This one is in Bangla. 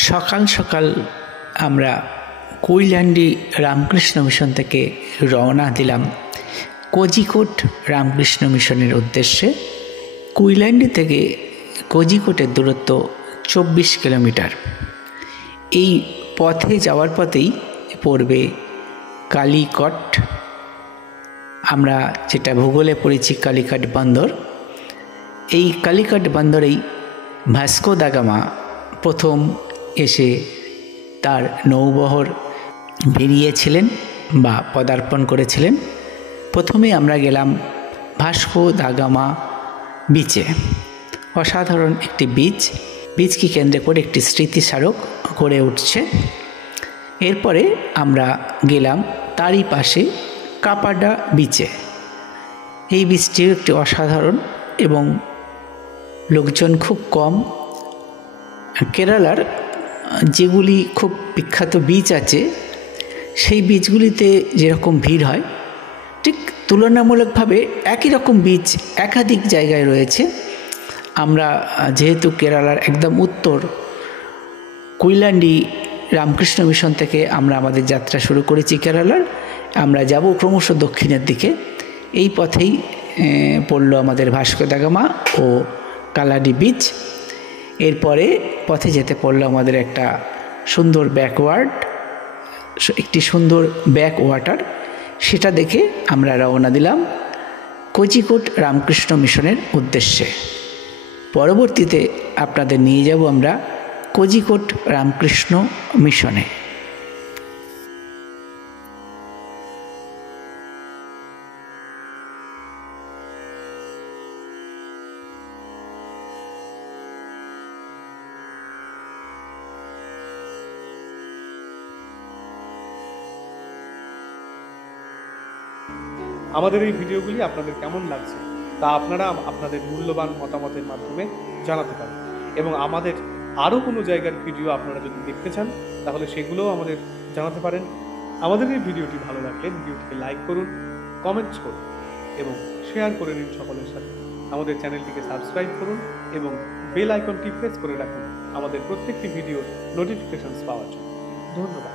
সকাল সকাল আমরা কৈলান্ডি রামকৃষ্ণ মিশন থেকে রওনা দিলাম কোজিকোট রামকৃষ্ণ মিশনের উদ্দেশ্যে। কৈলান্ডি থেকে কোজিকোটের দূরত্ব 24 কিলোমিটার। এই পথে যাওয়ার পথেই পড়বে কালিকট, আমরা যেটা ভূগোলে পড়েছি কালিকট বন্দর। এই কালিকট বন্দরেই ভাস্কো দা গামা প্রথম এসে তার নৌবহর বেরিয়েছিলেন বা পদার্পণ করেছিলেন। প্রথমে আমরা গেলাম ভাস্কো দা গামা বিচে। অসাধারণ একটি বিচকে কেন্দ্র করে একটি স্মৃতিস্মারক গড়ে উঠছে। এরপরে আমরা গেলাম তারই পাশে কাপাডা বিচে। এই বিচটিও একটি অসাধারণ এবং লোকজন খুব কম। কেরালার যেগুলি খুব বিখ্যাত বিচ আছে সেই বিচগুলিতে যেরকম ভিড় হয় ঠিক তুলনামূলকভাবে একই রকম বিচ একাধিক জায়গায় রয়েছে। আমরা যেহেতু কেরালার একদম উত্তর কৈলান্ডি রামকৃষ্ণ মিশন থেকে আমরা আমাদের যাত্রা শুরু করেছি কেরালার, আমরা যাব ক্রমশ দক্ষিণের দিকে। এই পথেই পড়লো আমাদের ভাস্কো দা গামা ও কালাডি বিচ। এরপরে পথে যেতে পড়লো আমাদের একটা সুন্দর ব্যাক ওয়াটার। সেটা দেখে আমরা রওনা দিলাম কোজিকোট রামকৃষ্ণ মিশনের উদ্দেশ্যে। পরবর্তীতে আপনাদের নিয়ে যাব আমরা কোজিকোট রামকৃষ্ণ মিশনে। আমাদের এই ভিডিওগুলি আপনাদের কেমন লাগছে তা আপনারা আপনাদের মূল্যবান মতামতের মাধ্যমে জানাতে পারেন, এবং আমাদের আরও কোনো জায়গার ভিডিও আপনারা যদি দেখতে চান তাহলে সেগুলোও আমাদের জানাতে পারেন। আমাদের এই ভিডিওটি ভালো লাগলে ভিডিওটিকে লাইক করুন, কমেন্টস করুন এবং শেয়ার করে নিন সকলের সাথে। আমাদের চ্যানেলটিকে সাবস্ক্রাইব করুন এবং বেল আইকনটি প্রেস করে রাখুন আমাদের প্রত্যেকটি ভিডিওর নোটিফিকেশনস পাওয়ার জন্য। ধন্যবাদ।